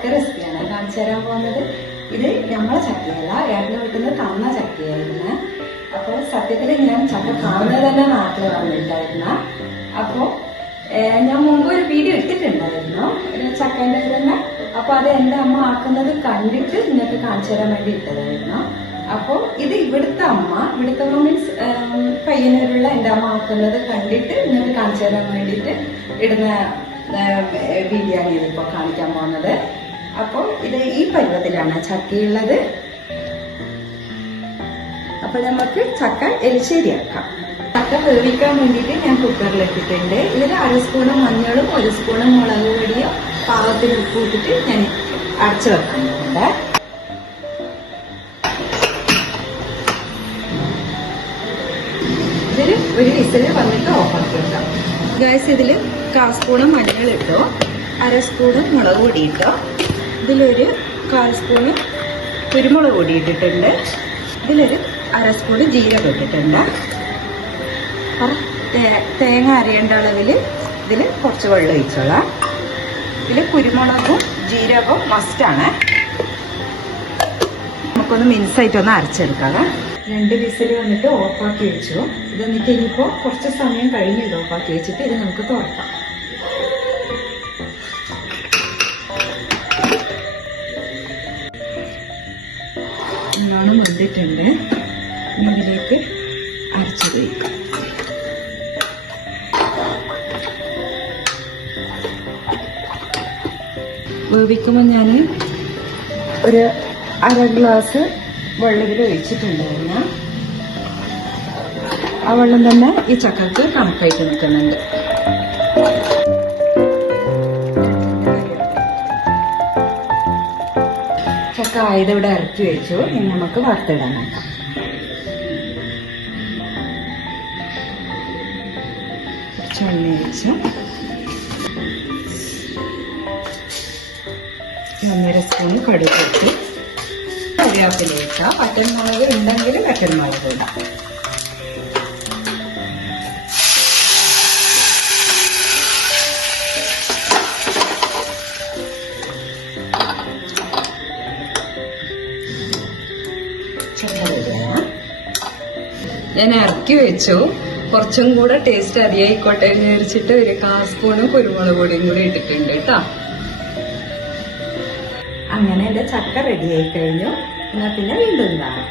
ചക്ക റെസിപ്പിയാണ് കാണിച്ചു തരാൻ പോകുന്നത്. ഇത് നമ്മളെ ചക്കയല്ല. ഏട്ടനെ വീട്ടിൽ നിന്ന് തന്ന ചക്കയായിരുന്നു. അപ്പോൾ സത്യത്തിൽ ഞാൻ ചക്ക കാണുന്നത് തന്നെ നാട്ടിൽ വന്നിട്ടായിരുന്ന അപ്പോൾ ഞാൻ മുമ്പ് ഒരു വീഡിയോ ഇട്ടിട്ടുണ്ടായിരുന്നു. ഒരു ചക്കേന്റെ തന്നെ. അപ്പോൾ അത് എന്റെ അമ്മ ആക്കുന്നത് കണ്ടിട്ട് നിങ്ങൾക്ക് കാണിച്ചു തരാൻ വേണ്ടി ഇട്ടതായിരുന്നു. അപ്പോൾ ഇത് ഇവിടുത്തെ അമ്മ ഇവിടുത്തെ അമ്മ മീൻസ് പയ്യന്നൂരുള്ള എന്റെ അമ്മ ആക്കുന്നത് കണ്ടിട്ട് നിങ്ങൾക്ക് കാണിച്ചു തരാൻ വേണ്ടിയിട്ട് ഇടുന്ന വീഡിയോ ആണ് ഇതിപ്പോൾ കാണിക്കാൻ പോകുന്നത്. അപ്പോൾ ഇത് ഈ പരുവത്തിലാണ് ചക്കയുള്ളത്. അപ്പൊ നമുക്ക് ചക്ക എലിശ്ശേരിയാക്കാം. ചക്ക വേവിക്കാൻ വേണ്ടിയിട്ട് ഞാൻ കുക്കറിൽ ഇട്ടിട്ടുണ്ട്. ഇതിൽ അര സ്പൂണ് മഞ്ഞളും ഒരു സ്പൂണ് മുളക് പൊടിയും പാകത്തിന് ഉപ്പ് ഇട്ടിട്ട് ഞാൻ അടച്ചു വെക്കുന്നുണ്ട്. ഇതിൽ ഒരു വിസിൽ വന്നിട്ട് ഓഫാക്കി വെക്കാം. ഗ്യാസ് ഇതിൽ കാസ്പൂണും സ്പൂണ് മഞ്ഞൾ ഇട്ടോ അര സ്പൂണ് മുളക് പൊടി ഇട്ടു ഇതിലൊരു കാൽ സ്പൂണ് കുരുമുളക് പൊടി ഇട്ടിട്ടുണ്ട് ഇതിലൊരു അര സ്പൂണ് ജീരകം ഇട്ടിട്ടുണ്ട്. തേങ്ങ അരയേണ്ട അളവിൽ ഇതിൽ കുറച്ച് വെള്ളം ഒഴിച്ചോളാം. ഇതിൽ കുരുമുളകും ജീരകവും മസ്റ്റാണ് നമുക്കൊന്ന് മിൻസായിട്ടൊന്ന് അരച്ചെടുക്കാം. രണ്ട് വിസിൽ വന്നിട്ട് ഓഫാക്കി വെച്ചു. ഇത് എന്നിട്ട് ഇനിയിപ്പോൾ കുറച്ച് സമയം കഴിഞ്ഞ് ഇത് ഓഫാക്കി വെച്ചിട്ട് ഇത് നമുക്ക് തുറക്കാം. നല്ലോണം വെന്തിട്ടുണ്ട് ഇതിലേക്ക് അരച്ചു വേവിക്കുമ്പോൾ ഞാൻ ഒരു അര ഗ്ലാസ് വെള്ളത്തിൽ ഒഴിച്ചിട്ടുണ്ടായിരുന്നു ആ വെള്ളം തന്നെ ഈ ചക്കക്ക് തണുപ്പായിട്ട് നിൽക്കുന്നുണ്ട്. ചക്ക ആയത് ഇവിടെ ഇറക്കി വെച്ചു. ഇനി നമുക്ക് വറുത്തിടാൻ ഒഴിച്ചു. ഒന്നര സ്പൂൺ കടുക് ഇട്ടു കറിവേപ്പില ഇട്ടാൽ പച്ചമുളക് ഉണ്ടെങ്കിൽ മുളക് ഇടാം. ഞാൻ ഇറക്കി വെച്ചു. കുറച്ചും കൂടെ ടേസ്റ്റ് അധികമായിക്കോട്ടെ എന്ന് വിചാരിച്ചിട്ട് ഒരു കാ സ്പൂണും കുരുമുളക് പൊടിയും കൂടി ഇട്ടിട്ടുണ്ട് കേട്ടോ അങ്ങനെ എന്റെ ചക്ക റെഡി ആയി കഴിഞ്ഞു. എന്നാ പിന്നെ വീണ്ടും കാണാം.